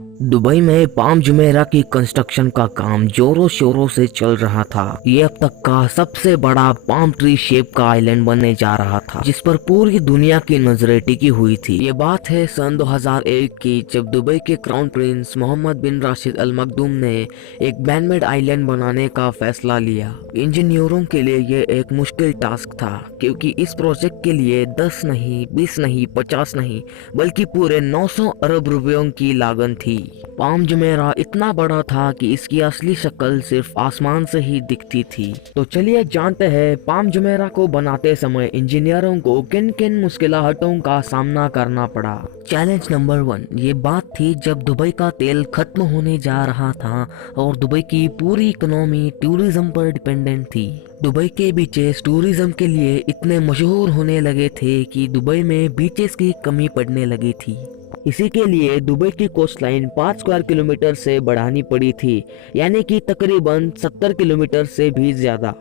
Dubai में palm Jumeirah की construction का काम जोरों शोरों से चल रहा था। ये अब तक का सबसे बड़ा पाम ट्री शेप का आइलैंड बनने जा रहा था, जिस पर पूरी दुनिया की नजरें टिकी हुई थी। ये बात है सन 2001 की, जब दुबई के क्राउन प्रिंस मोहम्मद बिन राशिद अल मखदूम ने एक मैनमेड आइलैंड बनाने का फैसला लिया। इंजीनियरों के लिए ये एक मुश्किल टास्क था, क्योंकि इस प्रोजेक्ट के लिए 10 नहीं, 20 नहीं, 50 नहीं, बल्कि पूरे 900 अरब रुपयों की लागत थी। पाम जुमेरा इतना बड़ा था कि इसकी असली शक्ल सिर्फ आसमान से ही दिखती थी। तो चलिए जानते हैं पाम जुमेरा को बनाते समय इंजीनियरों को किन किन मुश्किलातों का सामना करना पड़ा। चैलेंज नंबर 1 ये बात थी जब दुबई का तेल खत्म होने जा रहा था और दुबई की पूरी इकोनॉमी टूरिज्म पर डिपेंडेंट थी। दुबई के बीचेस टूरिज्म के लिए इतने मशहूर होने लगे थे कि दुबई में बीचेस की कमी पड़ने लगी थी। इसी के लिए दुबई की कोस्ट लाइन 5 स्क्वायर किलोमीटर से बढ़ानी पड़ी थी, यानी कि तकरीबन 70 किलोमीटर से भी ज्यादा।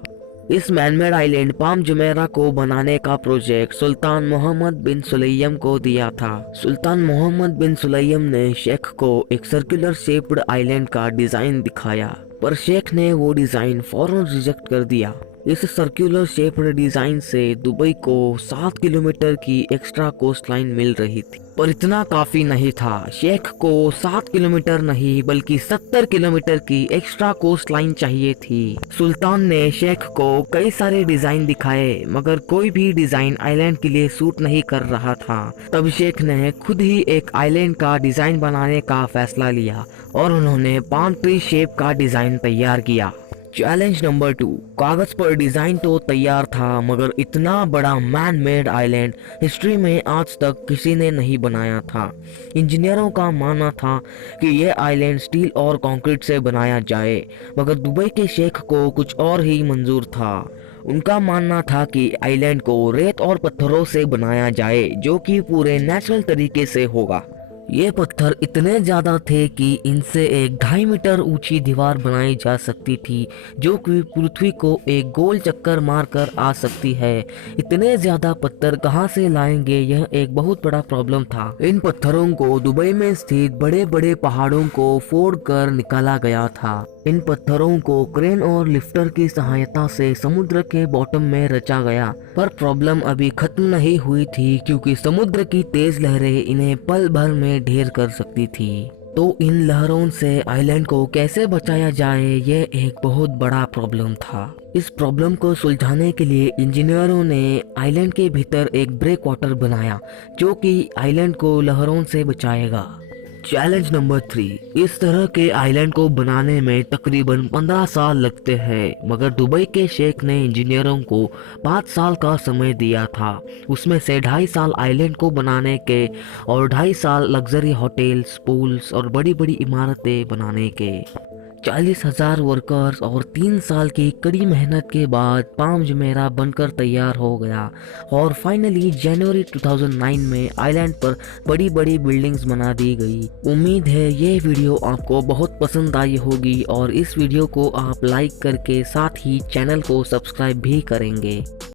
इस मैनमेड आइलैंड पाम जुमेरा को बनाने का प्रोजेक्ट सुल्तान मोहम्मद बिन सुलैयम को दिया था। सुल्तान मोहम्मद बिन सुलैयम ने शेख को एक सर्कुलर शेप्ड आइलैंड का डिजाइन दिखाया, पर शेख ने वो डिजाइन फौरन रिजेक्ट कर दिया। इस सर्कुलर शेप्ड डिजाइन से दुबई को 7 किलोमीटर की एक्स्ट्रा कोस्ट लाइन मिल रही थी, पर इतना काफी नहीं था। शेख को 7 किलोमीटर नहीं बल्कि 70 किलोमीटर की एक्स्ट्रा कोस्ट लाइन चाहिए थी। सुल्तान ने शेख को कई सारे डिजाइन दिखाए, मगर कोई भी डिजाइन आइलैंड के लिए सूट नहीं कर रहा था। तब शेख ने खुद ही एक आइलैंड का डिजाइन बनाने का फैसला लिया और उन्होंने पाम ट्री शेप का डिजाइन तैयार किया। चैलेंज नंबर 2 कागज पर डिजाइन तो तैयार था, मगर इतना बड़ा मैन मेड आइलैंड हिस्ट्री में आज तक किसी ने नहीं बनाया था। इंजीनियरों का मानना था कि यह आइलैंड स्टील और कंक्रीट से बनाया जाए, मगर दुबई के शेख को कुछ और ही मंजूर था। उनका मानना था कि आइलैंड को रेत और पत्थरों से बनाया जाए, जो कि पूरे नेचुरल तरीके से होगा। ये पत्थर इतने ज्यादा थे कि इनसे एक 2.5 मीटर ऊंची दीवार बनाई जा सकती थी, जो कि पृथ्वी को एक गोल चक्कर मारकर आ सकती है। इतने ज्यादा पत्थर कहां से लाएंगे, यह एक बहुत बड़ा प्रॉब्लम था। इन पत्थरों को दुबई में स्थित बड़े बड़े पहाड़ों को फोड़कर निकाला गया था। इन पत्थरों को क्रेन और लिफ्टर की सहायता से समुद्र के बॉटम में रचा गया, पर प्रॉब्लम अभी खत्म नहीं हुई थी, क्योंकि समुद्र की तेज लहरें इन्हें पल भर में ढेर कर सकती थी। तो इन लहरों से आइलैंड को कैसे बचाया जाए, यह एक बहुत बड़ा प्रॉब्लम था। इस प्रॉब्लम को सुलझाने के लिए इंजीनियरों ने आइलैंड के भीतर एक ब्रेक वाटर बनाया, जो कि आइलैंड को लहरों से बचाएगा। चैलेंज नंबर 3 इस तरह के आइलैंड को बनाने में तकरीबन 15 साल लगते हैं, मगर दुबई के शेख ने इंजीनियरों को 5 साल का समय दिया था। उसमें से 2.5 साल आइलैंड को बनाने के और 2.5 साल लग्जरी होटल्स, पूल्स और बड़ी बड़ी इमारतें बनाने के। 40,000 वर्कर्स और 3 साल की कड़ी मेहनत के बाद पाम जुमेरा बनकर तैयार हो गया और फाइनली जनवरी 2009 में आइलैंड पर बड़ी बड़ी बिल्डिंग्स बना दी गई। उम्मीद है ये वीडियो आपको बहुत पसंद आई होगी और इस वीडियो को आप लाइक करके साथ ही चैनल को सब्सक्राइब भी करेंगे।